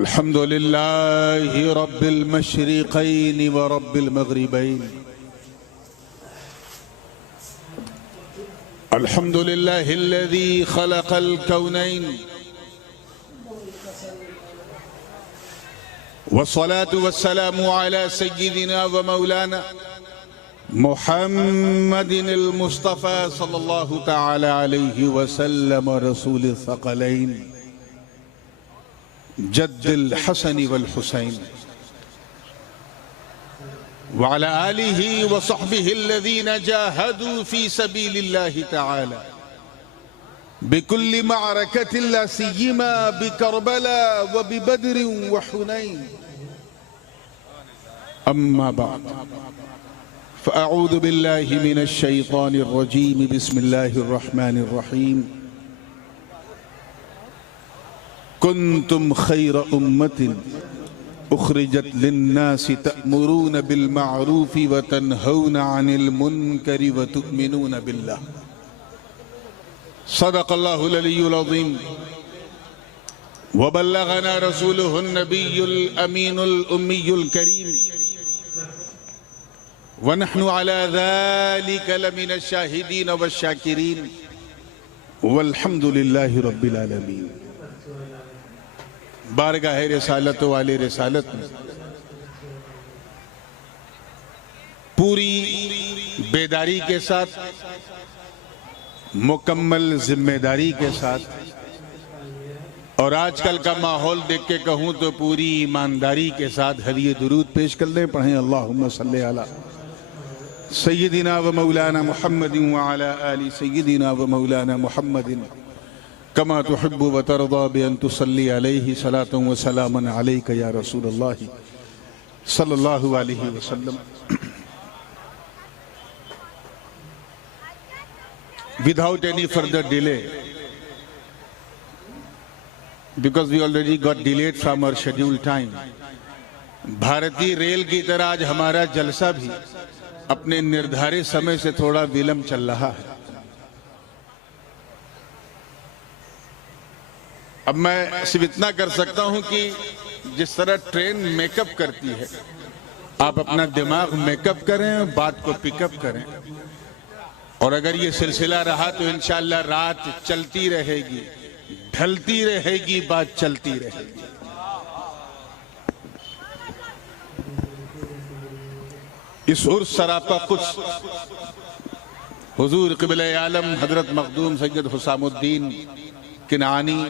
अल्हम्दुलिल्लाहि रब्बिल मशरिक़ैनि व रब्बिल मग़रिबैनि। अल्हम्दुलिल्लाहिल्लज़ी ख़लक़ल कौनैनि वस्सलातु वस्सलामु अला सय्यिदिना व मौलाना मुहम्मदिनिल मुस्तफ़ा सल्लल्लाहु तआला अलैहि वसल्लम रसूलिल सक़लैन जद्दिल हसन वल हुसैन व अला आलिहि व सहबिहि अल्लज़ीना जाहदू फी सबीलिल्लाहि तआला बिकुल्लि मअरकतिन ला सिय्यमा बिकरबला व बिबद्र व हुनैन। अम्मा बाद फ़अऊज़ु बिल्लाहि मिनश शैतानिर रजीम। बिस्मिल्लाहिर रहमानिर रहीम। कुन्तुम खैर उम्मतिन उखरिजत लिन्नासि तअमुरून बिल मअरूफि व तन्हौना अनिल मुनकरि व तु'मिनून बिल्लाह। सदक़ल्लाहुल अलियुल अज़ीम व बल्लगना रसूलुहुन नबियुल अमीनुल उम्मियुल करीम व नहनु अला ज़ालिका लमिनश शाहिदीन वश्शाकिरीन वल्हम्दुलिल्लाहि रब्बिल आलमीन। बारगाह रिसालत वाले रिसालत में पूरी बेदारी के साथ, मुकम्मल जिम्मेदारी के साथ और आजकल का माहौल देख के कहूँ तो पूरी ईमानदारी के साथ हदिये दुरूद पेश कर लें। पढ़ें अल्लाहुम्मा सल्ली अला सय्यिदिना व मौलाना मुहम्मदिन व अला आलि सय्यिदिना व मौलाना मुहम्मदिन कमा तुहिब्बु व तरदा बि अन तुसल्ली अलैहि सलातन व सलामन अलैका या रसूलल्लाह सल्लल्लाहु अलैहि वसल्लम। Without any further delay, because we already got delayed from our scheduled time, भारतीय रेल की तरह आज हमारा जलसा भी अपने निर्धारित समय से थोड़ा विलंब चल रहा है। अब मैं सिर्फ इतना कर सकता हूं कि जिस तरह ट्रेन मेकअप करती है, आप अपना दिमाग मेकअप करें, बात को पिकअप करें और अगर ये सिलसिला रहा तो इंशाअल्लाह रात चलती रहेगी, ढलती रहेगी, बात चलती रहेगी। इस उर्स सरापा कुछ हुजूर क़िबले आलम हजरत मखदूम सैयद हुसामुद्दीन किनानी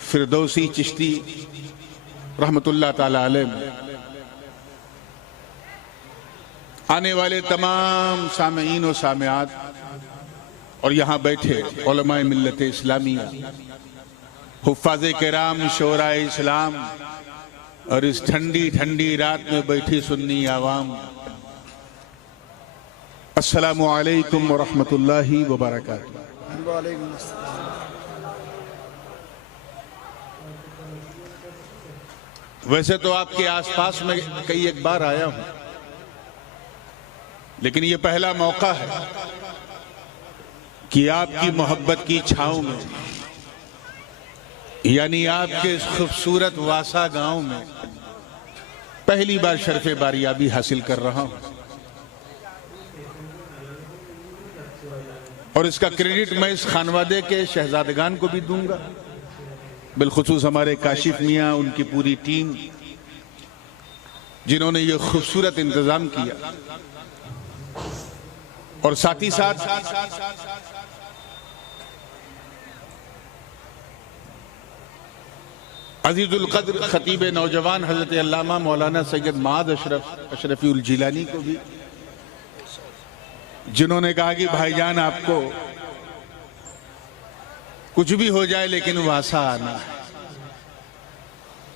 फिरदौसी चिश्ती रहमतुल्लाह ताला अलैह आने वाले तमाम सामईन और सामियात और यहाँ बैठे उलमाए मिल्लत इस्लामिया, हुफ़्फ़ाज़े किराम, शोराए इस्लाम और इस ठंडी ठंडी रात में बैठी सुन्नी आवाम, अस्सलामु अलैकुम व रहमतुल्लाहि व बरकातुहू। वैसे तो आपके आसपास में कई एक बार आया हूं, लेकिन ये पहला मौका है कि आपकी मोहब्बत की छांव में, यानी आपके खूबसूरत वासा गांव में पहली बार शर्फ़े बारियाबी हासिल कर रहा हूं। और इसका क्रेडिट मैं इस खानवादे के शहजादगान को भी दूंगा, बिलखुसूस हमारे काशिफ मियाँ, उनकी पूरी टीम जिन्होंने ये खूबसूरत इंतजाम किया, और साथ ही साथ अजीजुल कद्र खतीब नौजवान हजरत अल्लामा मौलाना सैयद माद अशरफी जिलानी को भी, जिन्होंने कहा कि भाईजान आपको कुछ भी हो जाए लेकिन वासा आना है।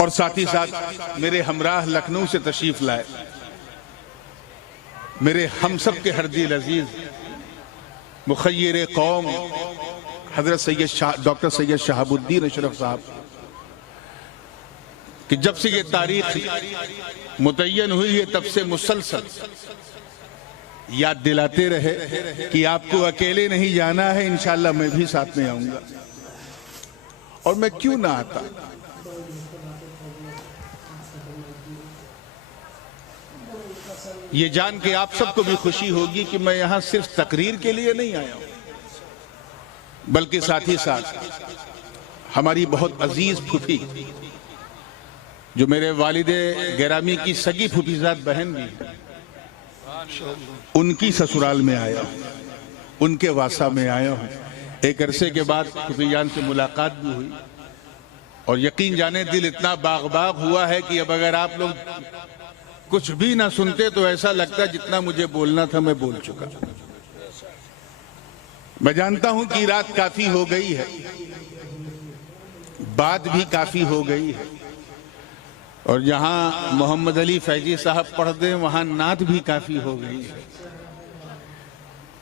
और साथ ही साथ मेरे हमराह लखनऊ से तशरीफ लाए मेरे हम सब के हरदिल अजीज मुखय्यर कौम हजरत सैयद डॉक्टर सैयद शहाबुद्दीन अशरफ साहब, कि जब से ये तारीख मुतय्यन हुई है तब से मुसलसल याद दिलाते रहे कि आपको अकेले नहीं जाना है, इंशाअल्लाह मैं भी साथ में आऊंगा। और मैं क्यों ना आता, ये जान के आप सबको भी खुशी होगी कि मैं यहां सिर्फ तकरीर के लिए नहीं आया हूं, बल्कि साथ ही साथ हमारी बहुत अजीज फूफी, जो मेरे वालिदे गिरामी की सगी फूफीजाद बहन भी है, उनकी ससुराल में आया हूं, उनके वासा में आया हूं। एक अरसे के बाद फूफी जान से मुलाकात भी हुई और यकीन जाने दिल इतना बाग बाग हुआ है कि अब अगर आप लोग कुछ भी ना सुनते तो ऐसा लगता जितना मुझे बोलना था मैं बोल चुका। मैं जानता हूं कि रात काफी हो गई है, बात भी काफी हो गई है, और जहां मोहम्मद अली फैजी साहब पढ़ दें वहां नात भी काफी हो गई है।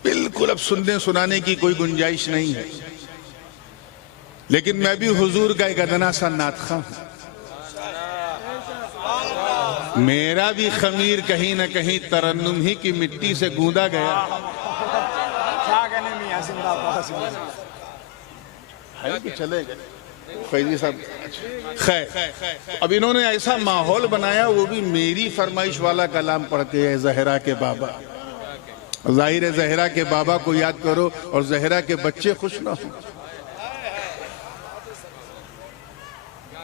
बिल्कुल अब सुनने सुनाने की कोई गुंजाइश नहीं है, लेकिन मैं भी हुजूर का एक अदना सा नातखा हूं। मेरा भी खमीर कहीं न कहीं तरन्नुम ही की मिट्टी से गूंदा गया है कि चले गए फैजी साहब। खैर, अब इन्होंने ऐसा माहौल बनाया, वो भी मेरी फरमाइश वाला कलाम पढ़ते हैं, जहरा के बाबा। जाहिर है जहरा के बाबा को याद करो और जहरा के बच्चे खुश ना हो।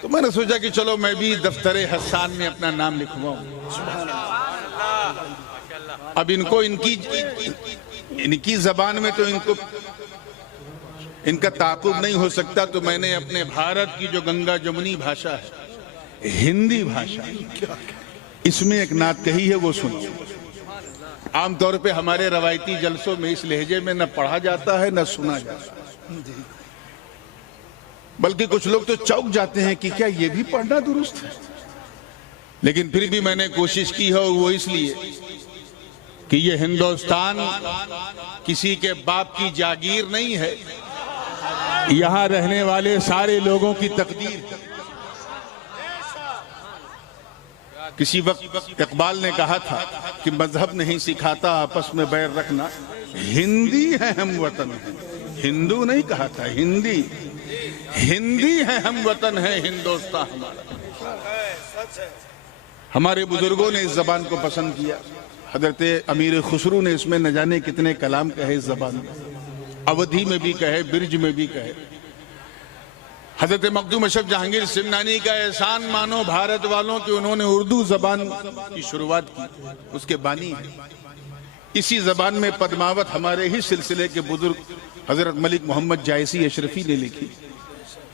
तो मैंने सोचा कि चलो मैं भी दफ्तरे हसान में अपना नाम लिखवाऊं। अब इनको इनकी जबान में तो इनका ताकुब नहीं हो सकता, तो मैंने अपने भारत की जो गंगा जमुनी भाषा है, हिंदी भाषा, इसमें एक नात कही है, वो सुनो। आमतौर पे हमारे रवायती जलसों में इस लहजे में न पढ़ा जाता है न सुना जाता है, बल्कि कुछ लोग तो चौंक जाते हैं कि क्या ये भी पढ़ना दुरुस्त है। लेकिन फिर भी मैंने कोशिश की है, और वो इसलिए कि ये हिंदुस्तान किसी के बाप की जागीर नहीं है, यहां रहने वाले सारे लोगों की तकदीर। किसी वक्त इकबाल ने कहा था कि मजहब नहीं सिखाता आपस में बैर रखना, हिंदी है हम वतन है। हिंदू नहीं कहा था, हिंदी है हम वतन है, हिंदुस्तान हमारा। हमारे बुजुर्गों ने इस जबान को पसंद किया। हजरत अमीर खुसरू ने इसमें न जाने कितने कलाम कहे इस जबान में, अवधी में भी कहे, बिरज में भी कहे। हजरत मखदूम अशरफ जहांगीर सिमनानी का एहसान मानो भारत वालों कि उन्होंने उर्दू जबान की शुरुआत की, उसके बानी है। इसी जबान में पद्मावत हमारे ही सिलसिले के बुजुर्ग हजरत मलिक मोहम्मद जायसी अशरफी ने लिखी।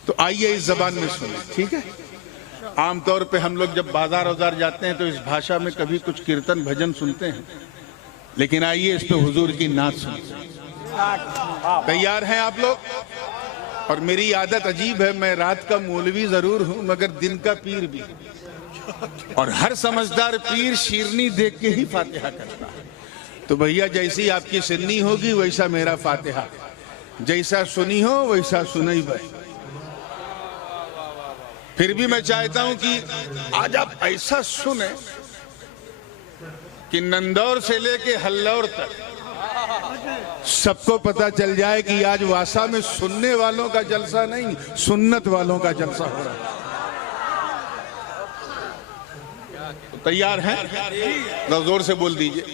तो आइए इस जबान में सुने, ठीक है। आमतौर पे हम लोग जब बाजार वजार जाते हैं तो इस भाषा में कभी कुछ कीर्तन भजन सुनते हैं, लेकिन आइए इस पे हुजूर की नात सुनते हैं। तैयार हैं आप लोग? और मेरी आदत अजीब है, मैं रात का मौलवी जरूर हूं मगर दिन का पीर भी, और हर समझदार पीर शीरनी देख के ही फातिहा करता है। तो भैया जैसी आपकी सिन्नी होगी वैसा मेरा फातिहा, जैसा सुनी हो वैसा सुनई भाई। फिर भी मैं चाहता हूं कि आज आप ऐसा सुने कि नंदौर से लेके हल्लौर तक सबको पता चल जाए कि आज वासा में सुनने वालों का जलसा नहीं, सुन्नत वालों का जलसा हो रहा है। तो तैयार हैं? जोर से बोल दीजिए।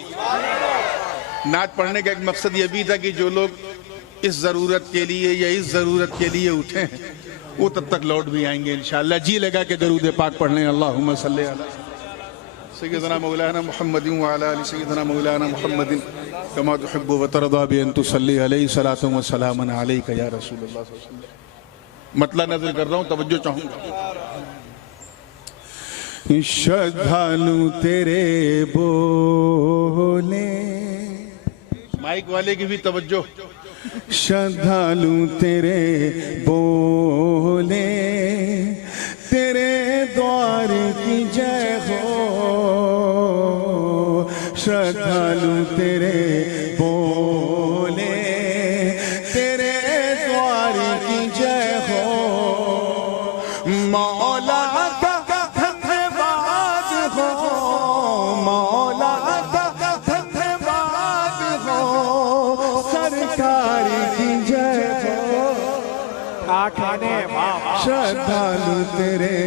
नात पढ़ने का एक मकसद यह भी था कि जो लोग इस जरूरत के लिए या इस जरूरत के लिए उठे हैं वो तब तक लौट भी आएंगे इंशाअल्लाह। जी लगा के दरूद पाक पढ़ लें। अल्लाहुम्मा सल्ली अला सय्यदना मौलाना मुहम्मदिन व अला आलि सय्यदना मौलाना मुहम्मदिन कमा तुहिब्बु व तरदा बि अन तुसल्ली अलैहि सलातु व सलामन अलैका या रसूलल्लाह सल्लल्लाहु अलैहि वसल्लम। मतलब नजर कर रहा हूं, तवज्जो चाहूंगा। श्रद्धालु तेरे बोले, माइक वाले की भी तवज्जो। श्रद्धालु तेरे बोले, तेरे द्वार की जय हो। श्रद्धालु तेरे बोले, तेरे द्वार की जय हो। मौला का धन्यवाद हो, मौला का धन्यवाद हो। सरकार की जय हो। श्रद्धालु तेरे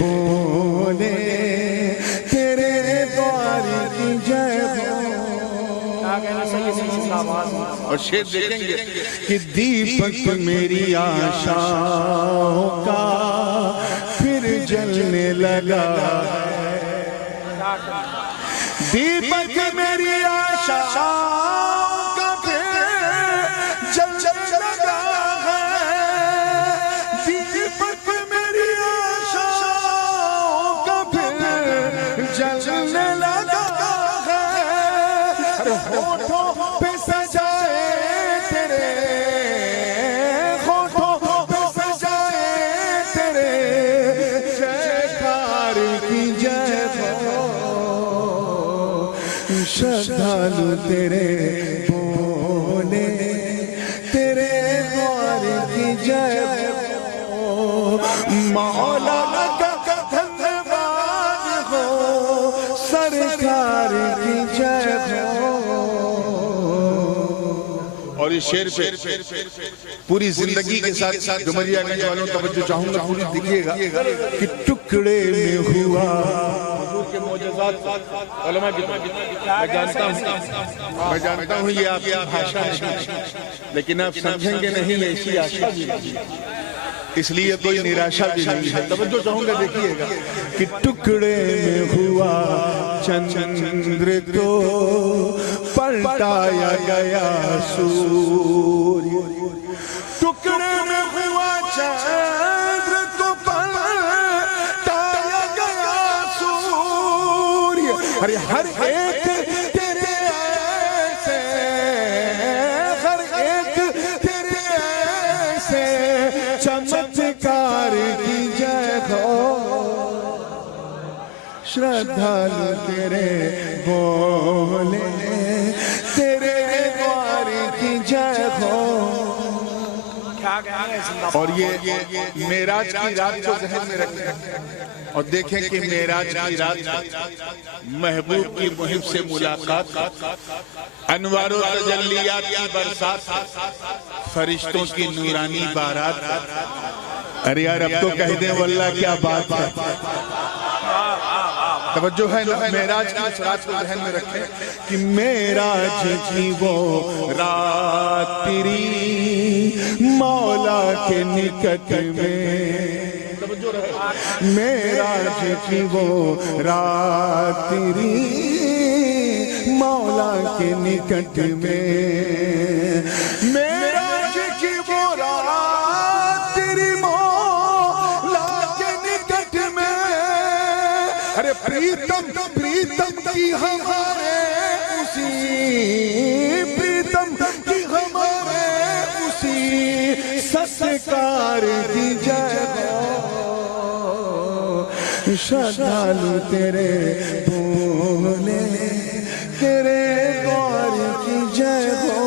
बोले, तेरे द्वार की जय और शेर देखेंगे कि दीपक मेरी आशाओं का फिर जलने लगा, दीपक मेरी आशाओं का फिर जलने लगा है, दीपक मेरी आशाओं का फिर जलने लगा है। होठों पे सजाए तेरे, होठों पे सजाए तेरे जयकार की जय हो, श्रद्धालु तेरे बोले तेरे द्वार की जय हो, मौला का धन्यवाद हो, सरकार की जय हो। और इस शेर पे पूरी जिंदगी के साथ साथ डुमरियागंज वालों तवज्जो चाहूंगा, पूरी दिखिएगा कि टुकड़े में हुआ के मौजज़ात मैं जानता हूँ ये आपकी भाषा नहीं, लेकिन आप समझेंगे नहीं, ऐसी आशा भी नहीं, इसलिए कोई निराशा भी नहीं है। तवज्जो चाहूंगा, देखिएगा कि टुकड़े में हुआ चंद्र तो पलटाया गया सूर्य, टुकड़े में हुआ चंद्र तो पलटाया गया सूर्य। अरे हर एक तेरे ऐसे, हर एक तेरे ऐसे चमत्कार की जय हो, श्रद्धालु तेरे बोले तेरे द्वार की जय हो। और ये मेराज की रात को जहन में रखें और देखें कि मेराज की रात महबूब की मुहिब से मुलाकात, अनवारों तजल्लियात की बरसात, फरिश्तों की नूरानी बारात। अरे यार अब तो कह दें वल्लाह क्या बात है। तवज्जो है ना, मेराज की रात को ध्यान में रखें कि मेराज की वो रात तेरी मौला के निकट में, मेराज की वो रात तेरी मौला के निकट में, मेराज की वो रात तेरी मौला के निकट में। अरे प्रीतम प्रीतम की हमारे उसी, प्रीतम की हमारे उसी सत्कार की जय हो, श्रद्धालु तेरे बोले तेरे द्वार की जय हो।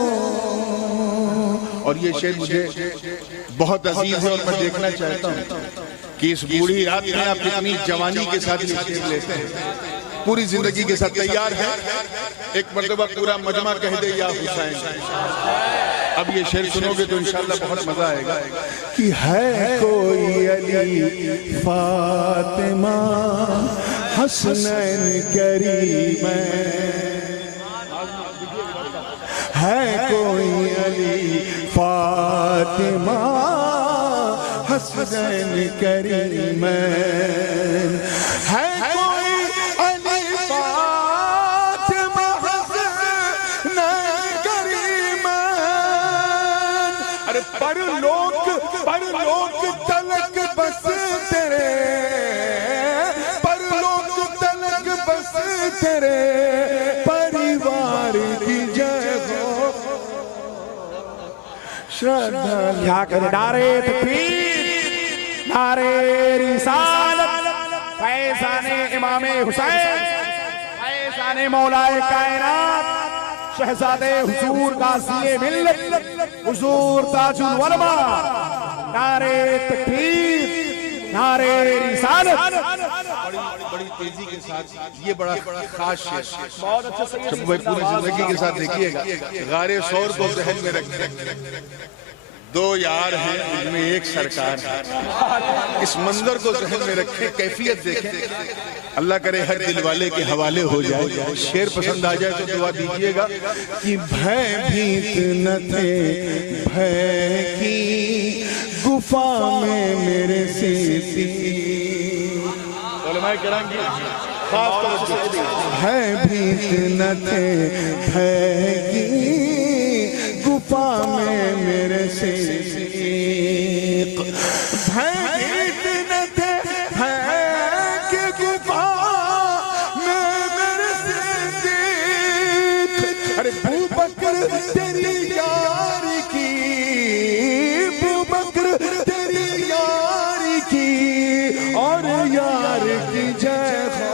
और ये शेर मुझे बहुत अजीज है और मैं देखना चाहता हूँ कि इस बूढ़ी रात में आप कितनी जवानी के साथ ये शेर लेते हैं, पूरी जिंदगी के साथ तैयार है। एक मर्तबा पूरा मजमा कह दे या हुसैन। अब ये शेर सुनोगे तो इंशाल्लाह बहुत मजा आएगा कि है कोई अली फातिमा हसनैन करीमैन, है कोई अली फातिमा हसनैन करीमैन, है कोई अली फातिमा हसनैन करीमैन। अरे परलोक तलक बस तेरे, परलोक तलक बस तेरे परिवार की जय हो, श्रद्धा क्या करे। नारे तकबीर, नारे रिसालत, फैज़ाने इमामे हुसैन, फैज़ाने मौलाए कायनात, शहजादे हुजूर गाज़ी मिल्लत हुजूर ताजुल उलमा। नारे तकबीर, नारे रिसालत। बड़ी तेजी के साथ ये बड़ा खास शेर, बहुत अच्छा सही है। पूरी जिंदगी के साथ देखिएगा, गारे शौर को ज़हन में रखें। दो यार हैं, उनमें एक सरकार है। इस मंजर को ज़हन में रखें, कैफियत देखें। अल्लाह करे हर दिल वाले के हवाले हो जाए। शेर पसंद आ जाए तो दुआ दीजिएगा कि भयभीत न थे भय की गुफा में मेरे सीसी। भयभीत न थे भय की गुफा में मेरे सीसी। भयभीत न थे भय की गुफा में मेरे सीसी। अरे अबू बकर तेरी यारी की, अबू बकर तेरी यारी की और यार की जय हो।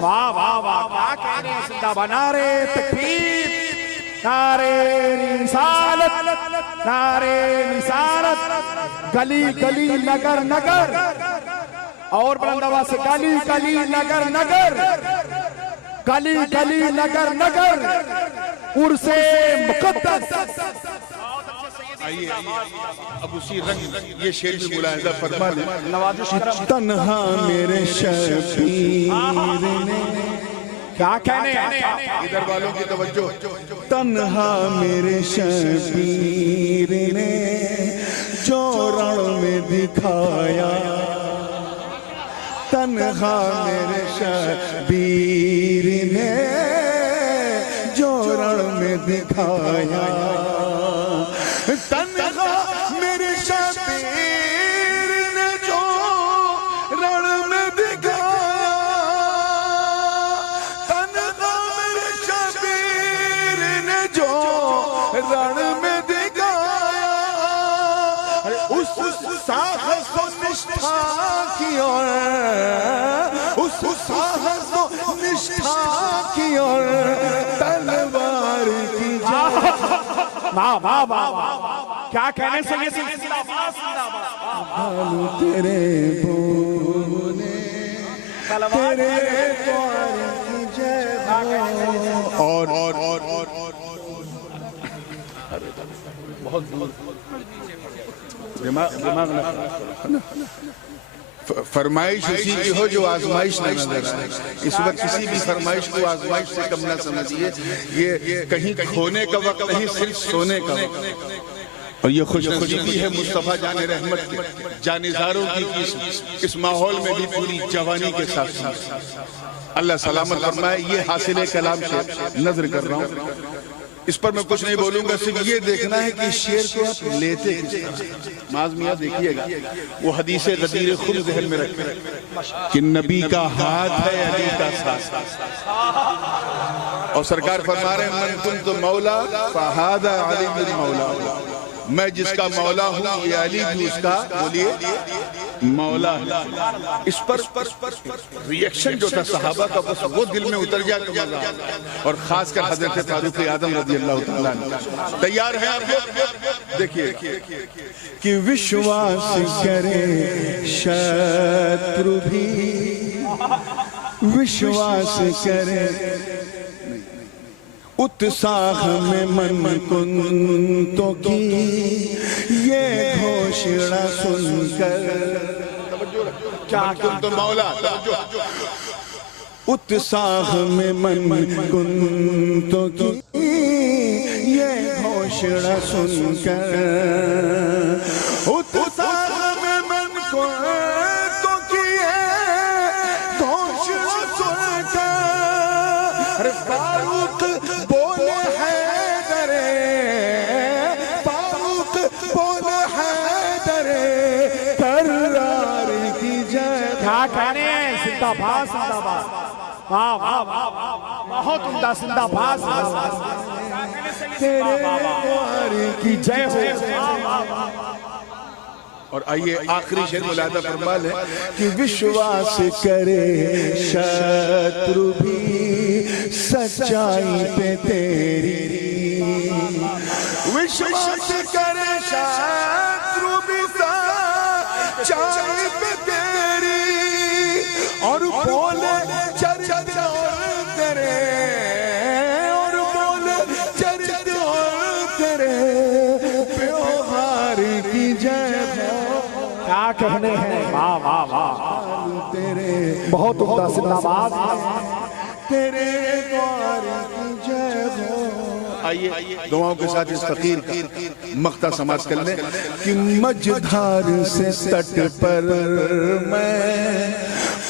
वाह वाह वाह, क्या कह रहे हैं जिंदाबाद। नारे तकबीर, नारे रिसालत, नारे रिसालत। गली गली नगर नगर और बुलंद आवाज से गली गली नगर नगर, गली गली नगर नगर उर्से मुक़द्दस। आइए अब उसी रंग ये शेर भी मुलाहिजा फरमा लें। नवाज़िश करम। तन्हा मेरे शबीर ने, क्या कहने हैं इधर वालों की तवज्जो। तन्हा मेरे शबीर ने जो रण में दिखाया, तन्हा मेरे शबीर ने जो रण में दिखाया। तन्हा मेरे शबीर ने जो रण में दिखाया, तन्हा मेरे शबीर ने जो रण में दिखाया। उस साहस को निष्ठा की ओर, उस साहस को निष्ठा की ओर तलवार की जा। वाह वाह वाह वाह, क्या कहने से ये जिंदाबाद जिंदाबाद। तेरे बोले तेरे द्वार की जय। और बहुत दिमाग फरमाइश उसी की हो जो आजमाइश न नजर आए। इस वक्त किसी भी फरमाइश को आजमाइश से कम ना समझिए। ये कहीं खोने का वक्त नहीं, सिर्फ सोने का वक्त। और ये खुशनसीबी है मुस्तफ़ा जाने रहमत की, जानिज़ारों की इस माहौल में भी पूरी जवानी के साथ अल्लाह सलामत फरमाए। ये हासिल कलाम से नजर कर रहा हूँ, इस पर मैं कुछ नहीं बोलूंगा। सिर्फ ये देखना है कि शेर को आप लेते किस तरह। माज़ मियां देखिएगा, वो हदीस गदीर खुद ज़हन में रखें कि नबी का हाथ है अली का साथ। और सरकार फरमा रहे हैं मन कुंतु मौला फहादा अली बिन मौला। मैं जिसका मौला हूँ ये अली भी उसका, बोलिए, मौला है। इस पर रिएक्शन जो था सहाबा का वो दिल में उतर गया तो मजा आता। और खासकर हजरत फारूक आदम रज़ी अल्लाह तआला अन्हु। तैयार हैं आप लोग? देखिए कि विश्वास करे शत्रु भी, विश्वास करे उत्साह में मन कुंतों की ये घोषणा सुनकर। क्या कुंतो मौला, उत्साह में मन कुंतों की ये घोषणा सुनकर, उत्साह में मन कुंतों की ये घोषणा सुनकर। अरे फारूक बोले हैदरे, फारूक बोले हैदरे करार की जय। क्या कहने हैं जिंदाबाद जिंदाबाद। वाह वाह वाह, बहुत उम्दा जिंदाबाद जिंदाबाद। तेरे द्वार की जय हो। और आइए आखिरी शेर मुलादा फरमा ले कि विश्वास करे शत्रु भी सच्चाई पे तेरी, विश्वास करे शत्रु भी सच्चाई पे तेरी। और बोले चरित्र तेरे, और बोले चरित्र तेरे व्यवहार कहने हैं। वाह वाह वाह, तेरे बहुत उम्दा, जिंदाबाद। तेरे द्वार की जय हो। आइए दुआओं के साथ इस फकीर का मख्ता समाज कर लें कि मझधार से तट पर मैं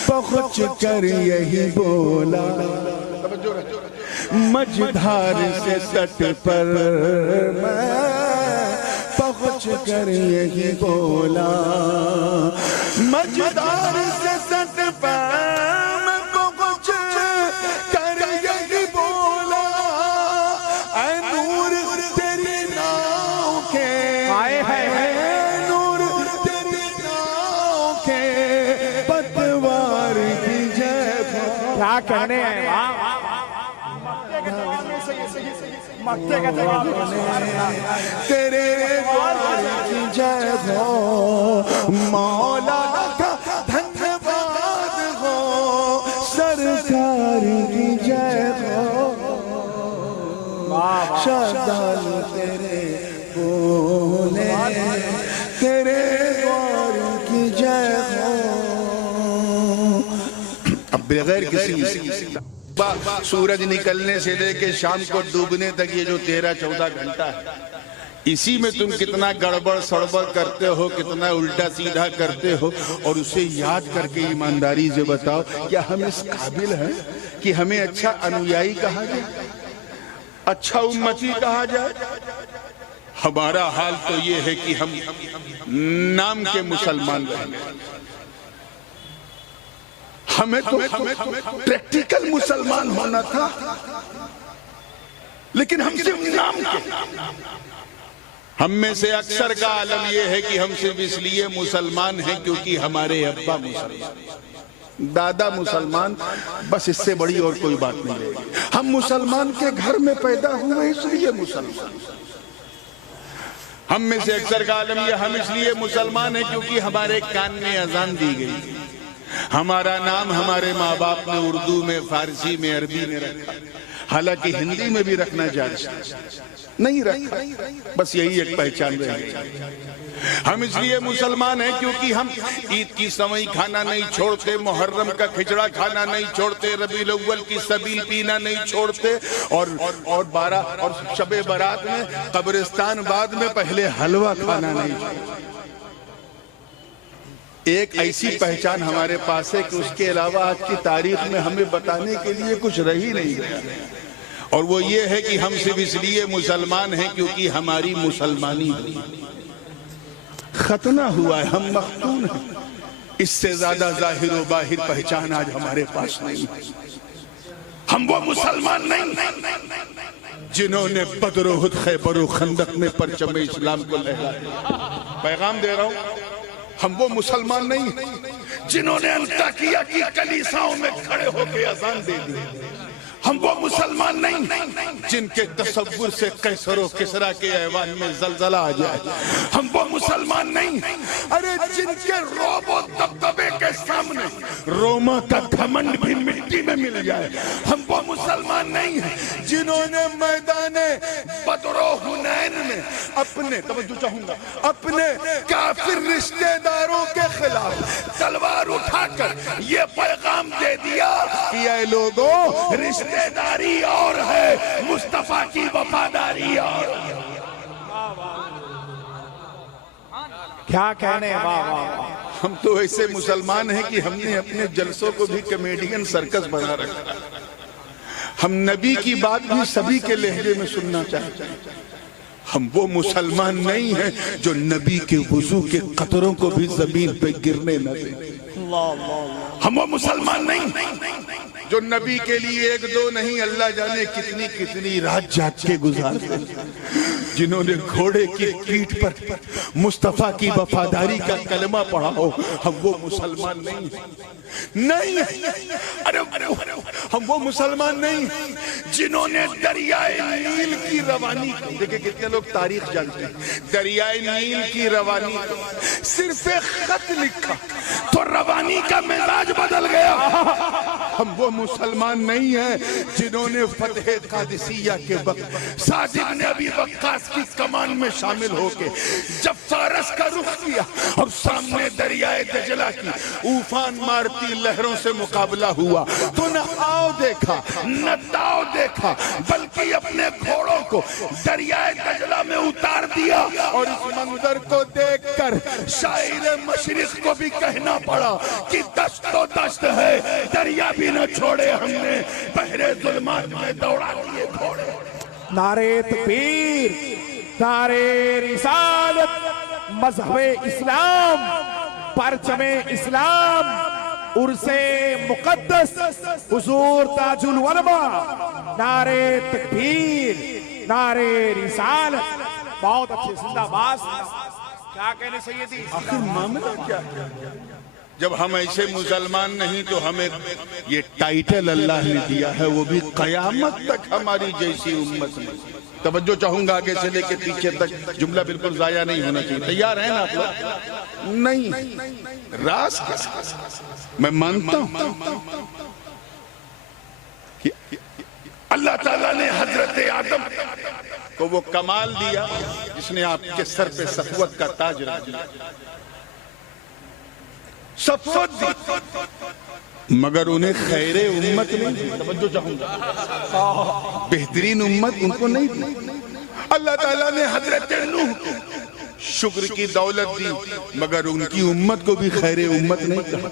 पहुंच कर यही बोला, मझधार से तट पर मैं पहुंच कर यही बोला, मझधार से तट पर मैं पहुंच कर यही बोला, ऐ नूर तेरी नाव के, आए हैं नूर तेरी नाव के पतवार की जय हो। क्या कहने हैं। वाह वाह, मक्ते का जवाब तेरे द्वार की जय हो, मौला का धन्यवाद हो, सरकार की जय हो, श्रद्धालु तेरे बोले, तेरे द्वार की जय हो। अब बगैर किसी सूरज निकलने से लेके शाम को डूबने तक ये जो 13-14 घंटा है, इसी में तुम कितना गड़बड़ सड़बड़ करते हो, कितना उल्टा सीधा करते हो, और उसे याद करके ईमानदारी से बताओ क्या हम इस काबिल हैं कि हमें अच्छा अनुयायी कहा जाए, अच्छा उम्मती कहा जाए। हमारा हाल तो ये है कि हम नाम के मुसलमान हैं। हमें तो प्रैक्टिकल मुसलमान होना था, लेकिन हम सिर्फ नाम के। हम में से अक्सर का आलम यह है कि हम सिर्फ इसलिए मुसलमान हैं क्योंकि हमारे अब्बा मुसलमान, दादा मुसलमान, बस इससे बड़ी और कोई बात नहीं है। हम मुसलमान के घर में पैदा हुए इसलिए मुसलमान। हम में से अक्सर का आलम यह, हम इसलिए मुसलमान हैं क्योंकि हमारे कान में अजान दी गई, हमारा नाम हमारे माँ बाप ने उर्दू में, फारसी में, अरबी में रखा, हालांकि हिंदी में भी रखना जायज नहीं रखा, बस यही एक पहचान रही। हम इसलिए मुसलमान हैं क्योंकि हम ईद की सवई खाना नहीं छोड़ते, मुहर्रम का खिचड़ा खाना नहीं छोड़ते, रबीउल अव्वल की सबील पीना नहीं छोड़ते, और 12 और शबे बारात में कब्रिस्तान बाद में पहले हलवा खाना नहीं छोड़ते। एक ऐसी पहचान हमारे पास है कि उसके अलावा आज की तारीख में हमें बताने के लिए कुछ रह ही नहीं गया, और वो ये है कि हम सिर्फ इसलिए मुसलमान हैं क्योंकि हमारी मुसलमानी खतना हुआ है, हम मख्तून हैं। इससे ज्यादा जाहिर व बाहिर पहचान आज हमारे पास नहीं है। हम वो मुसलमान नहीं जिन्होंने बदर, उहद, खैबर और खंदक में परचम इस्लाम को लहराया। पैगाम दे रहा हूं, हम वो मुसलमान नहीं जिन्होंने अंताकिया की कलीसाओं में खड़े होकर अजान दे दी। हम वो मुसलमान नहीं जिनके तसव्वुर से कैसर और किसरा के ऐवान में जलजला आ जाए। हम वो मुसलमान नहीं, अरे जिनके रौब और दबदबे के सामने रोमा का घमंड भी मिट्टी में मिल जाए। हम वो मुसलमान नहीं है जिन्होंने मैदाने बदर और हुनैन में अपने, तवज्जो चाहूंगा, अपने काफिर रिश्तेदारों के खिलाफ तलवार उठाकर ये पैगाम दे दिया कि ये लोगों, रिश्तेदारी और है, मुस्तफा की वफादारी और। क्या कहने। वाह वाह, हम तो ऐसे मुसलमान हैं कि हमने अपने जलसों को भी कॉमेडियन सर्कस बना रखा। हम नबी की बात भी सभी के लहजे में सुनना चाहते हैं। हम वो मुसलमान नहीं हैं जो नबी के वुजू के कतरों को भी जमीन पे गिरने न दें। हम वो मुसलमान नहीं जो नबी के लिए एक दो नहीं, अल्लाह जाने कितनी कितनी रात जाग के गुजारते, जिन्होंने घोड़े की पीठ पर मुस्तफा की वफादारी का कलमा पढ़ा हो। हम वो मुसलमान नहीं, अरे हम वो मुसलमान नहीं जिन्होंने दरियाए नील की रवानी, देखिए कितने लोग तारीख जानते हैं, दरियाए नील की रवानी सिर्फ एक खत लिखा तो रवानी का मिजाज बदल गया। हम वो मुसलमान नहीं हैं जिन्होंने फतेह कादिसिया के वक्त साद इब्न अबी वक्कास की कमान में शामिल होके जब फारस का रुख किया और सामने दरियाए दजला की उफान मारती लहरों से मुकाबला हुआ तो न आओ देखा न दाव देखा, बल्कि अपने घोड़ों को दरियाए दजला में उतार दिया। और इस मंजर को देखकर शायर मशरिक को भी कहना पड़ा कि दस्त तो दस्त है, दरिया भी न छोड़े हमने, बहरे जुल्मात में दौड़ा दिए घोड़े। नारे तकबीर, नारे रिसालत, मजहबे इस्लाम, परचमे इस्लाम, उर्से मुकद्दस, हुजूर ताजुल उलमा, नारे तकबीर, नारे रिसालत। बहुत अच्छे, जिंदाबाद। क्या कहने सैयदी? आखिर मामला क्या है? जब हम ऐसे मुसलमान नहीं तो हमें ये टाइटल अल्लाह ने दिया है, वो भी कयामत तक हमारी जैसी उम्मत में। तवज्जो चाहूंगा आगे से लेके पीछे तक, जुमला बिल्कुल जाया नहीं होना चाहिए। तैयार हैं ना आप लोग? नहीं, राज मैं मानता हूं कि अल्लाह ताला ने हजरत आदम को वो कमाल दिया जिसने आपके सर पे सफवत का ताज रख दिया, सफवत दी, मगर उन्हें खैरे उम्मत नहीं दी। तवज्जो चाहूंगा, बेहतरीन उम्मत उनको नहीं दी। अल्लाह ताला ने हजरत नूह को शुक्र की दौलत दी, मगर उनकी उम्मत को भी खैरे उम्मत नहीं कहा।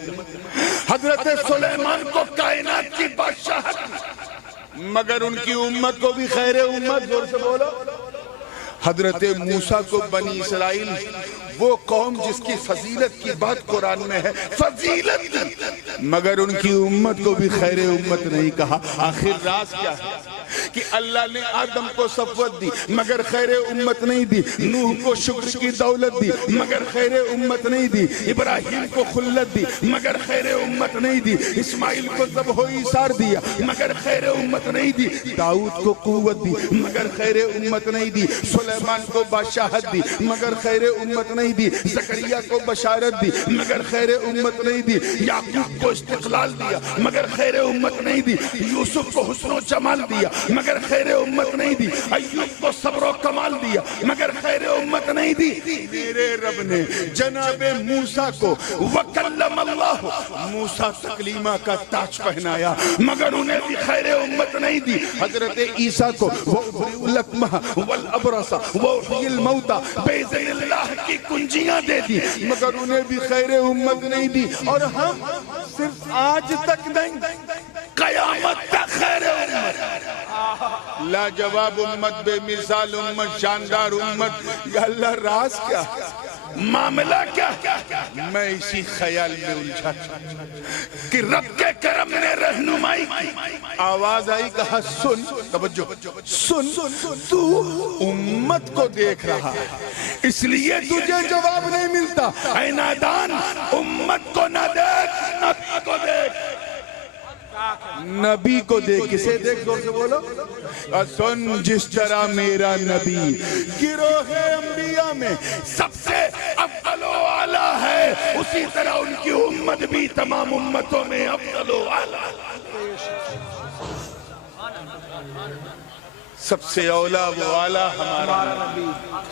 हजरत सुलेमान को कायनात की बादशाहत, मगर उनकी उम्मत को भी खैरे उम्मत, जोर से बोलो। हजरत मूसा को बनी इसराइल, वो कौम जिसकी फजीलत की बात कुरान में है, फजीलत, मगर उनकी उम्मत को भी खैरे उम्मत नहीं कहा। आखिर राज क्या है कि अल्लाह ने आदम को सफवत दी मगर खैरे उम्मत नहीं दी, नूह को शुक्र की दौलत दी मगर खैरे उम्मत नहीं दी, इब्राहिम को खुल्लत दी मगर खैरे उम्मत नहीं दी, इस्माइल को ज़ब्ह ईसार दिया मगर खैरे उम्मत नहीं दी, दाऊद को कुव्वत दी मगर खैरे उम्मत नहीं दी, सुलेमान को बादशाहत दी मगर खैरे उम्मत नहीं दी, जकरिया को बशारत दी मगर खैरे उम्मत नहीं दी, याकूब को इस्तिक़लाल दिया मगर खैरे उम्मत नहीं दी, यूसुफ को हुस्न जमाल दिया मगर खैरे उम्मत नहीं दी, अय्यूब को सब्र कमाल दिया मगर खैरे उम्मत नहीं दी। मेरे रब ने जनाबे मूसा को वकल्लम अल्लाह, मूसा तकलीमा का ताज पहनाया मगर उन्हें भी खैरे उम्मत नहीं दी। हजरत ईसा को वल अबरसा वल मौता बेइज़्निल्लाह की कुंजियां दे दी मगर उन्हें भी खैरे उम्मत नहीं दी। और हम सिर्फ आज तक नहीं, कयामत तक खैरे उम्मत, लाजवाब उम्मत, बेमिसाल उम्मत, शानदार उम्मत। या अल्लाह राज क्या, मामला क्या? मैं इसी ख्याल में उलझा कि रब के करम ने रहनुमाई की। आवाज आई, कहा सुन, तवज्जो सुन, तू उम्मत को देख रहा है इसलिए तुझे जवाब नहीं मिलता। ऐ नादान, उम्मत को न देख, नबी को देख, नबी को देख। किसे देख? जोर से बोलो। सुन, जिस तरह मेरा नबी गिरोहे अंबिया में सबसे अव्वलो आला है, उसी तरह उनकी उम्मत भी तमाम उम्मतों में अव्वलो आला। सबसे औला वो आला हमारा नबी,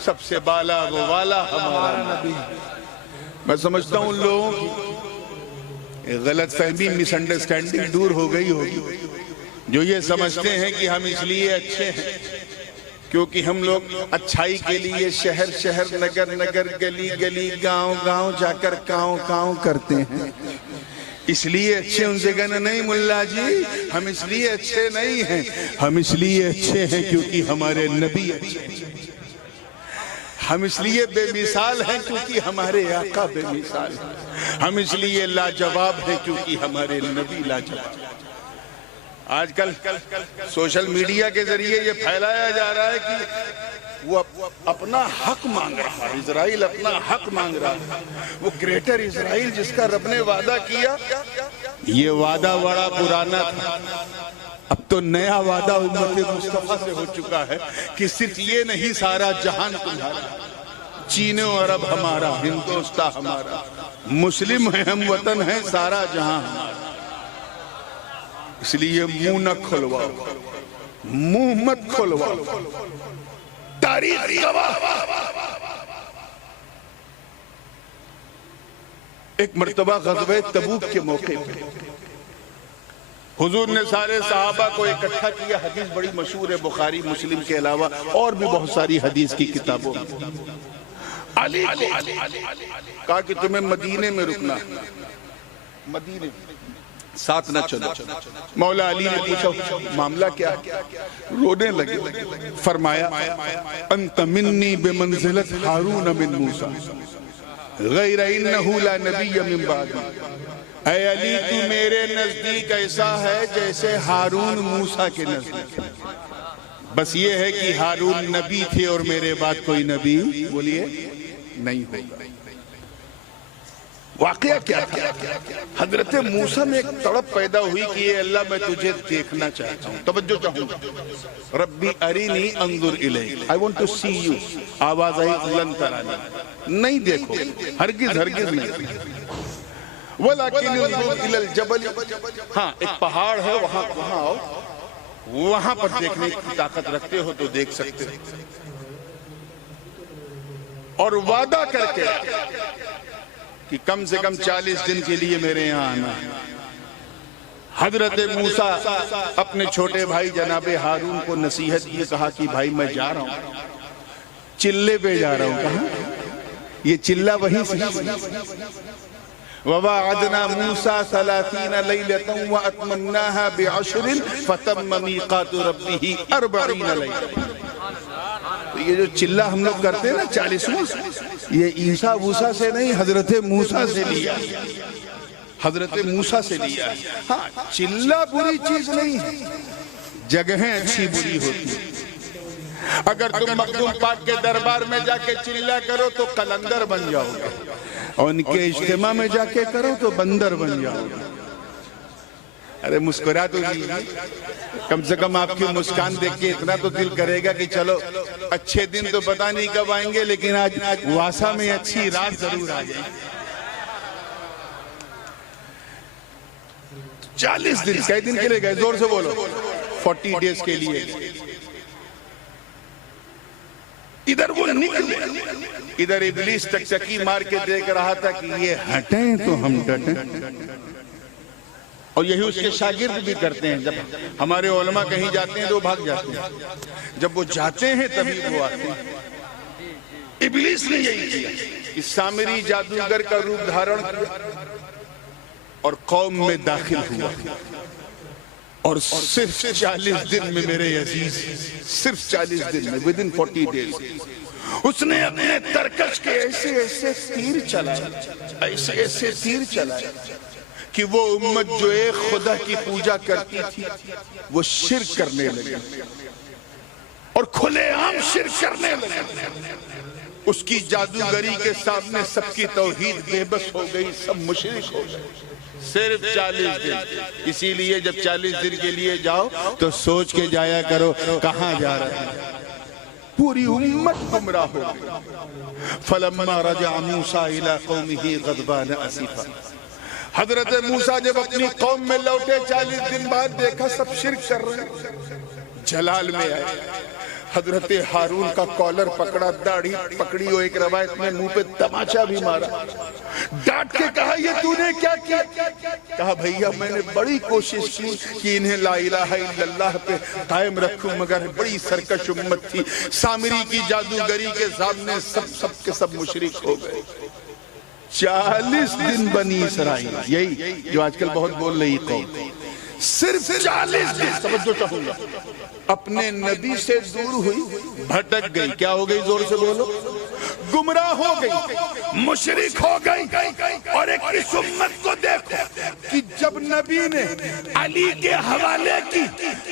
सबसे बाला वो वाला हमारा नबी। मैं समझता हूँ लोगों की गलत फहमी, मिसअंडरस्टैंडिंग दूर हो गई होगी, जो ये समझते हैं कि हम इसलिए अच्छे हैं क्योंकि हम लोग अच्छाई के लिए शहर शहर, नगर नगर, गली गली, गांव गांव जाकर कांव कांव करते हैं, इसलिए अच्छे। उनसे कहना नहीं मुल्ला जी, हम इसलिए अच्छे नहीं हैं, हम इसलिए अच्छे हैं क्योंकि हमारे नबी अच्छे हैं। हम इसलिए बेमिसाल हैं क्योंकि हमारे आका बेमिसाल हैं। हम इसलिए लाजवाब हैं क्योंकि हमारे नबी लाजवाब। आजकल सोशल मीडिया के जरिए ये फैलाया जा रहा है कि वो अपना हक मांग रहा है, इजराइल अपना हक मांग रहा है। वो ग्रेटर इजराइल जिसका रब ने वादा किया, ये वादा बड़ा पुराना था, अब तो नया वादा उम्मत मुस्तफा से हो चुका है कि सिर्फ ये नहीं, सारा जहान तुम्हारा, चीन और अरब हमारा, हिंदुस्तान हमारा, मुस्लिम है, हम वतन है, सारा जहां हमारा। इसलिए मुंह न खुलवाओ, मुंह मत खुलवाओ। तारीख गवाह। एक मर्तबा ग़ज़वे तबूक के मौके पे हुजूर ने सारे सहाबा को इकट्ठा किया। हदीस बड़ी मशहूर है, बुखारी मुस्लिम के अलावा और भी बहुत सारी हदीस की किताबों में। अली को कहा कि तुम्हें मदीने में रुकना, मदीने साथ न चलो। मौला अली ने पूछा मामला क्या? रोने लगे। फरमाया अंत मिन्नी बिमंज़िलत हारून मिन मूसा गैर इन्नहु ला नबिय्य मिन बादी। ऐ अली तू मेरे नजदीक ऐसा है जैसे हारून मूसा के नजदीक। बस ये है कि हारून नबी थे और मेरे बाद कोई नबी बोलिए नहीं होगा। वाकया क्या था? हजरत मूसा में एक तड़प पैदा हुई कि ये अल्लाह मैं तुझे देखना चाहता हूँ, तवज्जो चाहूंगा। रब्बी अरीनी अंजुर इलैक, I want to see you. आवाज आई लन तरानी, नहीं देखो, हरगिज हरगिज नहीं। वलाकिन अंजुर इलल जबल, हाँ एक पहाड़ है वहां आओ, वहां पर देखने की ताकत रखते हो तो देख सकते हो। और वादा करके कि कम से कम 40 दिन के लिए मेरे यहाँ आना। हजरत मूसा अपने छोटे भाई जनाबे हारून को नसीहत की, कहा कि भाई मैं जा रहा हूँ, चिल्ले पे जा रहा हूँ। कहा ये चिल्ला वहीं से। ववाअदना मूसा 30 लैलतन व अतमन्नाहा बिअश्रिन फतम्म मीक़ातु रब्बिही 40 लैलतन। तो ये जो चिल्ला हम लोग करते हैं ना 40वां, ये ईसा वूसा से नहीं, हजरत मूसा से लिया, हजरत मूसा से लिया। हाँ चिल्ला बुरी चीज नहीं है, जगहें अच्छी बुरी होती है। अगर तुम मखदूम पाक के दरबार में जाके चिल्ला करो तो कलंदर बन जाओगे, और उनके इज्तिमा में जाके करो तो बंदर बन जाओगे। अरे मुस्कुरा तो कम से कम आपकी मुस्कान देख के इतना तो दिल करेगा कि चलो अच्छे दिन तो पता नहीं कब आएंगे, लेकिन आज वासा में अच्छी रात जरूर आ जाएगी। 40 दिन, कई दिन के लिए गए? जोर से बोलो। 40 डेज के लिए। इधर वो निकले, इधर इब्लीस टकटकी मार के देख रहा था कि ये हटें तो हम डटें। और यही उसके शागिर्द भी करते हैं। जब हमारे उलमा कहीं जाते हैं तो भाग जाते हैं, जब वो जाते हैं तभी वो आते हैं। इब्लीस ने यही किया, इस सामरी जादूगर का रूप धारण किया और कौम में दाखिल हुआ। और सिर्फ 40 दिन में मेरे अजीज, सिर्फ 40 दिन में, विद इन 40 डेज, उसने अपने तरकश के ऐसे ऐसे तीर चलाए, ऐसे ऐसे तीर चलाए कि वो उम्मत जो एक खुदा की पूजा करती थी वो शिर्क करने लगे और खुलेआम शिर्क करने लगे। उसकी जादूगरी के सामने सबकी तौहीद बेबस हो गई, सब मुशरिक हो गए। सिर्फ 40 दिन। इसीलिए जब 40 दिन के लिए जाओ तो सोच के जाया करो कहां जा रहे हैं। पूरी उम्मत गुमराह हो गई। फलम्मा रजा मूसा इला कौमिही गज़बान असीफा। हजरत मूसा जब अपनी कौम में लौटे 40 दिन बाद, देखा सब शिर्क कर रहे हैं। जलाल में आए, हजरत हारून का कॉलर पकड़ा, दाढ़ी पकड़ी, और एक रवायत में मुंह पे तमाचा भी मारा। डांट के कहा ये तूने क्या किया? कहा भैया मैंने बड़ी कोशिश की कि इन्हें ला इलाहा इल्लल्लाह पे कायम रखूं, मगर बड़ी सरकश उम्मत थी। सामरी की जादूगरी के सामने सब के सब मुशरिक हो गए। 40 दिन बनी इसराइल, यही जो आजकल बहुत बोल रही कौम, सिर्फ 40 दिन समझो चाहूंगा अपने नबी से दूर हुई, भटक गई। क्या हो गई? जोर से बोलो। गुमराह हो गई, मुशरिक हो गई। और एक इस उम्मत को देखो कि जब नबी ने अली के हवाले की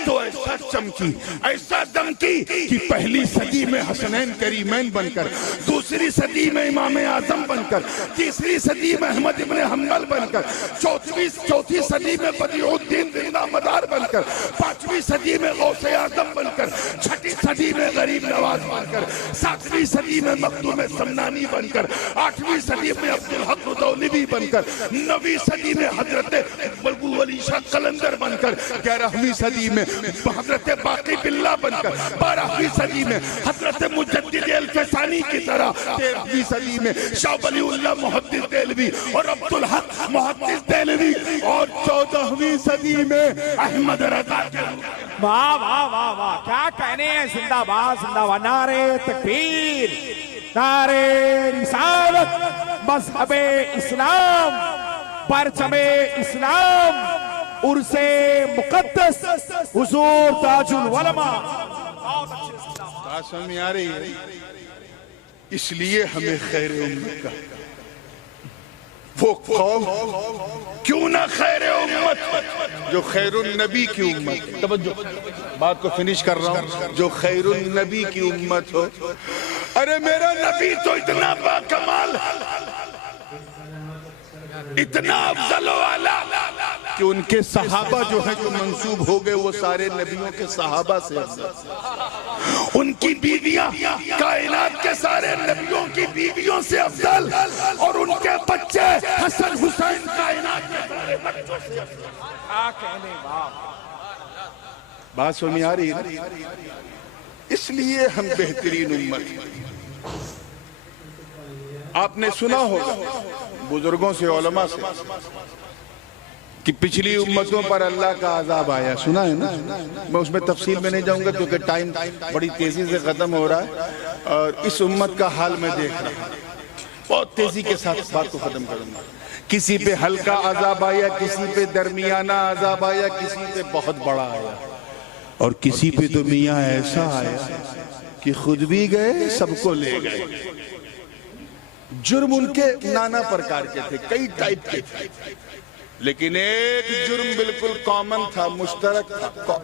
तो ऐसा चमकी, ऐसा दमकी कि पहली सदी में हसनैन करीमैन बनकर, दूसरी सदी में इमाम आजम बनकर, तीसरी सदी में अहमद इब्न हम्बल बनकर, चौथी सदी में बदिउद्दीन जिंदा मदार बनकर, 5वीं सदी में गौसे आजम बनकर, 6ठी सदी में गरीब नवाज बनकर, 7वीं सदी में मखदूम समनानी बनकर, 8वीं सदी में अब्दुल हक उदौलिवी बनकर, 9वीं सदी में हजरत बुलबुल वली शाह कलंदर बनकर, 11वीं सदी में हजरत बाकी बिल्ला बनकर, 12वीं सदी में हजरत मुजद्दिद अल-फसानी की तरह, 13वीं सदी में शाह वलीउल्लाह मुहद्दिस देलवी और अब्दुल हक मुहद्दिस देलवी, और 14वीं सदी में अहमद रजा के। वाह वाह वाह वाह, क्या कहने हैं। जिंदाबाद जिंदाबाद, नारे तकबीर, नारे रिसालत, मज़हबे इस्लाम, परचमे इस्लाम, उर्से मुक़द्दस हुजूर ताजुल उलमा। बात समझ में आ रही है? इसलिए हमें खैर उम्मत का, वो कौम क्यों ना खैर उम्मत, जो खैरुन नबी की उम्मत, तवज्जो बात को फिनिश कर रहा हूं, जो खैरुन नबी की उम्मत हो। अरे मेरा नबी तो इतना बाकमाल, इतना अफजल वाला कि उनके सहाबा जो है जो मंसूब हो गए वो सारे नबियों के सहाबा से अफजल, उनकी बीवियां कायनात के सारे नबियों की बीवियों से अफजल, और उनके बच्चे हसन हुसैन कायनात के सारे बच्चों से अफजल। क्या कहने। बात समझ में आ रही है? इसलिए हम बेहतरीन उम्मत हैं। आपने सुना होगा बुजुर्गों से, उलमा से, कि पिछली उम्मतों पर अल्लाह का अजाब आया, सुना है ना? मैं उसमें तफसील में नहीं जाऊंगा क्योंकि टाइम बड़ी तेजी से खत्म हो रहा है, और इस उम्मत का हाल मैं देख रहा हूं। बहुत तेजी के साथ बात को खत्म करूंगा। किसी पे हल्का अजाब आया, किसी पे दरमियाना अजाब आया, किसी पे बहुत बड़ा आया, और किसी पे तो मियाँ ऐसा आया कि खुद भी गए, सबको ले गए। जुर्म उनके नाना प्रकार के थे, कई टाइप के थे, लेकिन एक जुर्म बिल्कुल कॉमन था, मुश्तरक था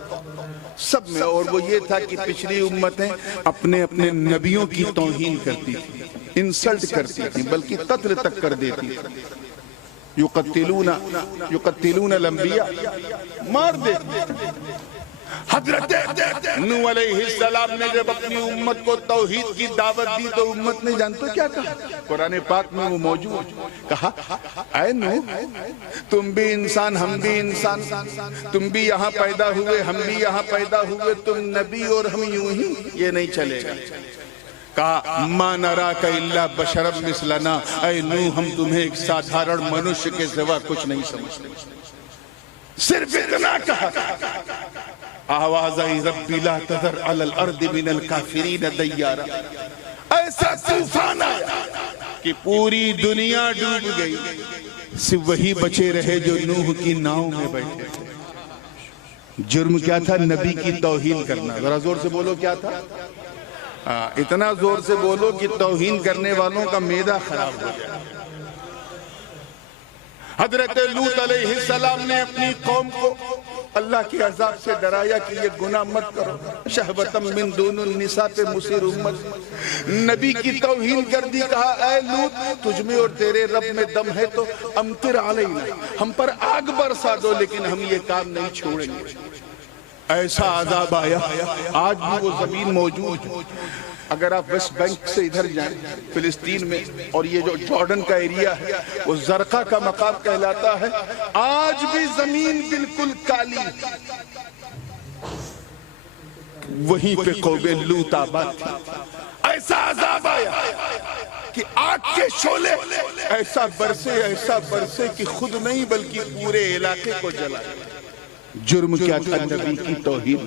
सब में, और वो ये था कि पिछली उम्मतें अपने अपने नबियों की तौहीन करती थी, इंसल्ट करती थी, बल्कि कत्ल तक कर देती थी। युकत्तिलूना लंबिया, मार देते। हजरत नूह अलैहिस्सलाम ने जब अपनी उम्मत को तौहीद की दावत दी तो उम्मत ने जानते क्या कहा? कुरान पाक में वो मौजूद, कहा ऐ नूह, तुम भी इंसान हम भी इंसान, तुम भी यहाँ पैदा हुए हम भी यहाँ पैदा हुए, तुम नबी और हम यूं ही, ये नहीं चलेगा। कहा मा नराका इल्ला बशरम मिसलना, ऐ नूह हम तुम्हें एक साधारण मनुष्य के सिवा कुछ नहीं समझते। सिर्फ इतना कहा, आवाज़ आई रब्बी ला तज़र अलल अर्दि मिनल काफिरीन दय्यारा। ऐसा तूफान आया कि पूरी दुनिया डूब गई, सिर्फ वही बचे रहे जो नूह की नाव में बैठे थे। जुर्म क्या था? नबी की तौहीन करना। जरा जोर से बोलो, क्या था? इतना जोर से बोलो कि तौहीन करने वालों का मैदा खराब हो जाए। हजरत लूत अलैहिस्सलाम ने अपनी कौम को अल्लाह के अजाब से डराया कि ये गुनाह मत करो, शहवतम मिन दूनुन निसा पे मुसिर उम्मत। नबी की तौहीन कर दी, कहा ऐ लूत, तुझ में और तेरे रब में दम है तो अमतिर अलैना, हम पर आग बरसा दो, लेकिन हम ये काम नहीं छोड़ेंगे। ऐसा अजाब आया, आज भी वो जमीन मौजूद है। अगर आप वेस्ट बैंक से इधर जाएं फिलिस्तीन में, और ये जो जॉर्डन का एरिया है वो जरका का मकाम कहलाता है, आज भी जमीन बिल्कुल काली, वहीं पे कौमे लूत आबाद थी। ऐसा अजाब आया कि आग के शोले ऐसा बरसे कि खुद नहीं बल्कि पूरे इलाके को जलाए। जुर्म क्या था? नबी की तौहीन।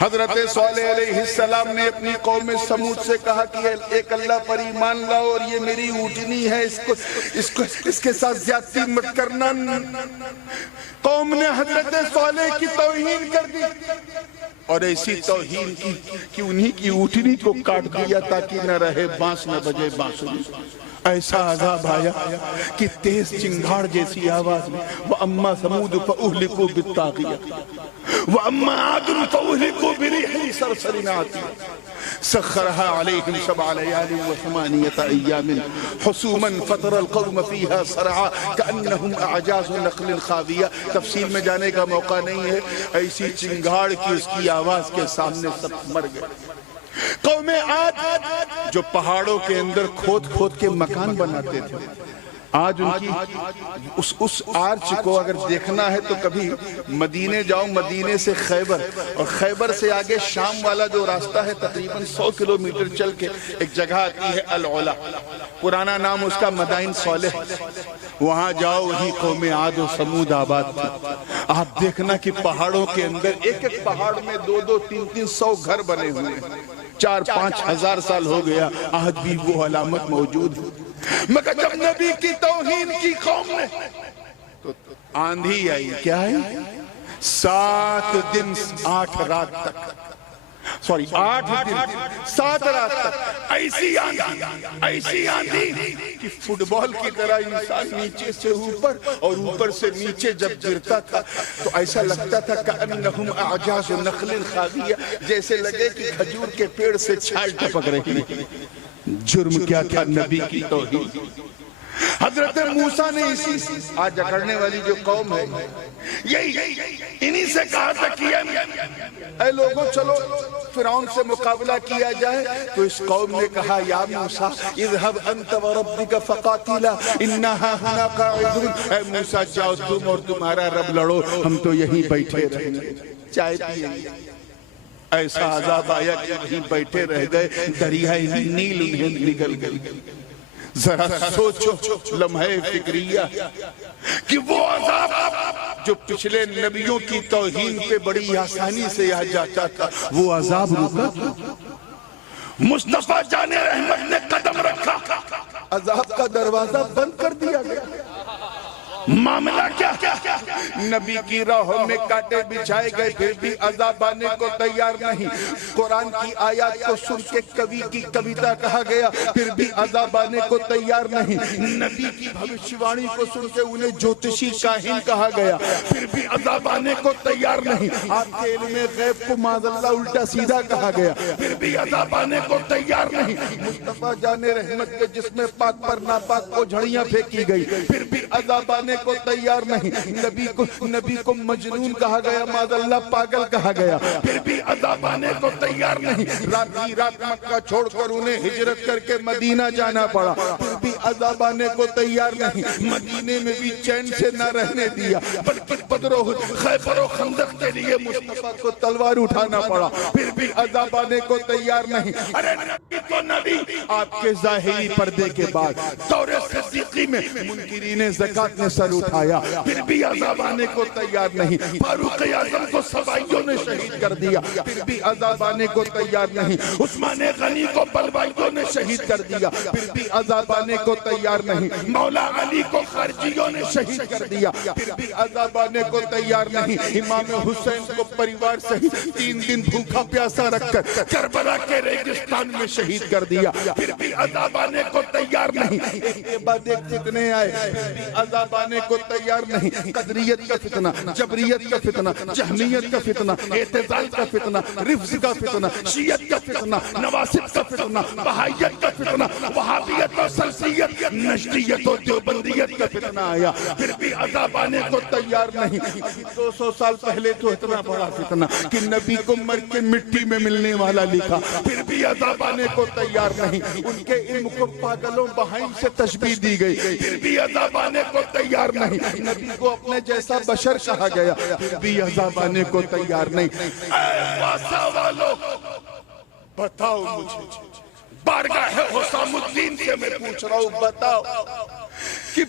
हजरत सालेह अलैहिस्सलाम ने अपनी कौम समूद से कहा कि एक अल्लाह पर ईमान लाओ, और ये मेरी ऊँटनी है, इसके साथ ज्यादती मत करना। कौम ने हजरत सालेह की तौहीन कर दी, और ऐसी तौहीन की कि उन्हीं की ऊँटनी को काट दिया ताकि न रहे बांस न बजे बांसुरी। ऐसा अजाब आया कि तेज चिंगाड़ जैसी आवाज में, व अम्मा समूद फउहलिकू बित्तागिया व अम्मा आदुन फउहलिकू बिरिही सरसरिन आती। सखरहा अलैहिम सबअ लयालिन व समानियत अय्यामिन हुसूमन फतरल कौम फीहा सरआ कअन्नहुम अअजाज़ु नख़लिन खाविया। तफसील में जाने का मौका नहीं है, ऐसी चिंगाड़ की उसकी आवाज के सामने सब मर गए। कौमे आद जो पहाड़ों के अंदर खोद खोद के मकान बनाते थे, आज उनकी उस आर्च को अगर देखना है तो कभी मदीने जाओ, मदीने से खैबर और खैबर से आगे शाम वाला जो रास्ता है तकरीबन 100 किलोमीटर चल के एक जगह आती है अल औला, पुराना नाम उसका मदाइन सौलेह। वहां जाओ, वही कौमे आद और समूद आबाद थी। आप देखना कि पहाड़ों के अंदर एक एक पहाड़ में 2-2, 3-3 सौ घर बने हुए हैं। 4-5 हजार साल हो गया, आज भी वो अलामत मौजूद है। मगर जब नबी की तौहीन की कौम ने तो आंधी आई, क्या है, 7 दिन 8 रात तक, सॉरी 8 दिन 7 रात तक ऐसी आंधी कि फुटबॉल की तरह इंसान नीचे से ऊपर और ऊपर से नीचे जब गिरता था तो ऐसा लगता था कअन्नहुम अअजाज़ु नख़लिन खाविया, जैसे लगे कि खजूर के पेड़ से छाल टपक रही है। जुर्म क्या था नबी की तौहीन। हजरत मूसा ने इसी आज जकड़ने वाली जो कौम है, यही इन्हीं से कहा था कि ऐ लोगों चलो फिरौन से मुकाबला किया जाए, तो इस कौम ने कहा या मूसा इज़हब अंत व रब्बिका फ़क़ातिला इन्ना हाहुना क़ाइदून। ऐ मूसा जाओ तुम और तुम्हारा रब लड़ो, हम तो यहीं बैठे रहेंगे चाय पिएंगे। ऐसा अजाब आया कि वहीं बैठे रह गए, दरियाए नील उन्हें निगल गई। जरा सोचो लम्हे फिक्रिया कि वो अजाब जो पिछले नबियों की तौहीन पे बड़ी आसानी से आ जाता था, वो अजाब रुका। मुस्तफा जाने रहमत ने कदम रखा, अजाब का दरवाजा बंद कर दिया गया। मामला क्या, नबी की राहों में कांटे बिछाए गए, फिर भी अजाब आने को तैयार नहीं। कुरान की आयत को सुन के कवि की कविता कहा गया, फिर भी अजाब आने को तैयार नहीं। नबी की भविष्यवाणी को सुन के उन्हें ज्योतिषी काहिन कहा गया, फिर भी अजाब आने को तैयार नहीं। आपके इल्मे गैब को माज़अल्लाह उल्टा सीधा कहा गया, फिर भी अजाब आने को तैयार नहीं। मुस्तफा जाने रहमत के जिसमें पाक पर नापाक को झड़ियां फेंकी गई, फिर भी अजाब आने को तैयार नहीं। नबी को मजनून कहा गया, माज़अल्लाह पागल कहा गया, फिर भी अज़ाब आने को तैयार नहीं। रात मक्का छोड़कर उन्हें हिजरत करके मदीना जाना पड़ा, फिर भी अज़ाब आने को तैयार नहीं। मदीने में भी चैन से न रहने दिया, बल्कि बदर खैबर और खंदक के लिए मुस्तफा को तलवार उठाना पड़ा, फिर भी अज़ाब आने को तैयार नहीं। अरे नबी तो नबी, आपके ज़ाहिरी पर्दे के बाद दौरे सिद्दीकी में मुनकिरीने ज़कात ने सर उठाया, फिर भी अज़ाब आने को तैयार नहीं। फारूक आज़म को सवाइयों ने शहीद कर दिया, फिर भी अज़ाब आने को तैयार नहीं। उस्मान गनी को बलवाइयों ने शहीद कर दिया, फिर भी अज़ाब आने को तैयार नहीं। मौला अली को खर्जियों ने शहीद कर दिया, फिर भी अज़ाब आने को तैयार नहीं। इमाम हुसैन को परिवार सहित 3 दिन भूखा प्यासा रखकर करबला के रेगिस्तान में शहीद कर दिया, फिर भी अज़ाब आने को तैयार नहीं। इसके बाद एक फितने आए, फिर भी अज़ाब आने को तैयार नहीं। कदरियत का फितना, जबरियत का फितना, जहमियत का फितना, एतजाल का फितना, रिफ्ज का फितना, शियत का फितना, नवासिब का फितना, बहाइयत का फितना, वहाबियत और सल्फियत, नजदियत और देवबंदियत का फितना आया, फिर भी अज़ाब आने को तैयार नहीं। 200 साल पहले तो इतना बड़ा फितना कि नबी को मर के मिट्टी में मिलने वाला लिखा, फिर भी अज़ाब आने को तैयार नहीं। उनके इल्म को पागलों बहाइम से तशबीह दी गई, फिर भी अज़ाब आने को तैयार नहीं। नबी को अपने जैसा बशर कहा गया, फिर भी अज़ाब आने को तैयार नहीं। वालों बताओ मुझे, बारगाह हुसामुद्दीन से मैं पूछ रहा हूँ, बताओ कि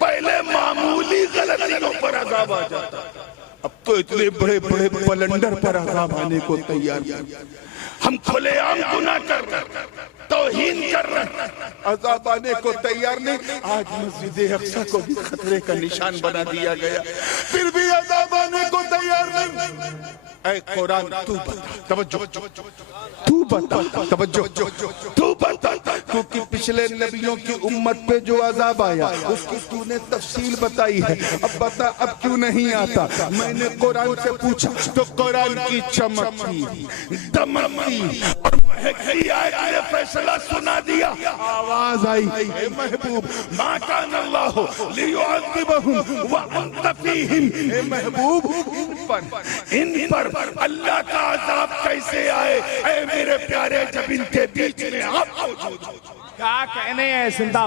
पहले मामूली गलतियों पर अज़ाब आ जाता, अब तो इतने बड़े बड़े बलंडर पर अज़ाब आने को तैयार नहीं। हम खुलेआम गुनाह कर रहे, तौहीन कर रहे, अज़ाब आने को तैयार नहीं। आज मस्जिद अक़सा को भी खतरे का निशान बना दिया गया, फिर भी अज़ाब आने को तैयार नहीं। ऐ कुरान तू बता, तवज्जो, तू बता, तवज्जो, तू बता, तू को कि पिछले नबियों की उम्मत पे जो अजाब आया उसकी तूने तफसील बताई है, अब बता अब क्यों नहीं आता। मैंने कुरान से पूछा तो कुरान की चमक थी, दमक थी और महक थी। आयत ने फैसला सुना दिया। आवाज आई, ए महबूब, मा कान अल्लाहु लियुअज़्ज़िबहुम व अंत फीहिम। ए महबूब, इन पर अल्लाह का अजाब कैसे आए ऐ मेरे प्यारे, जब इनके बीच में आप मौजूद हो। क्या कहने हैं जिंदा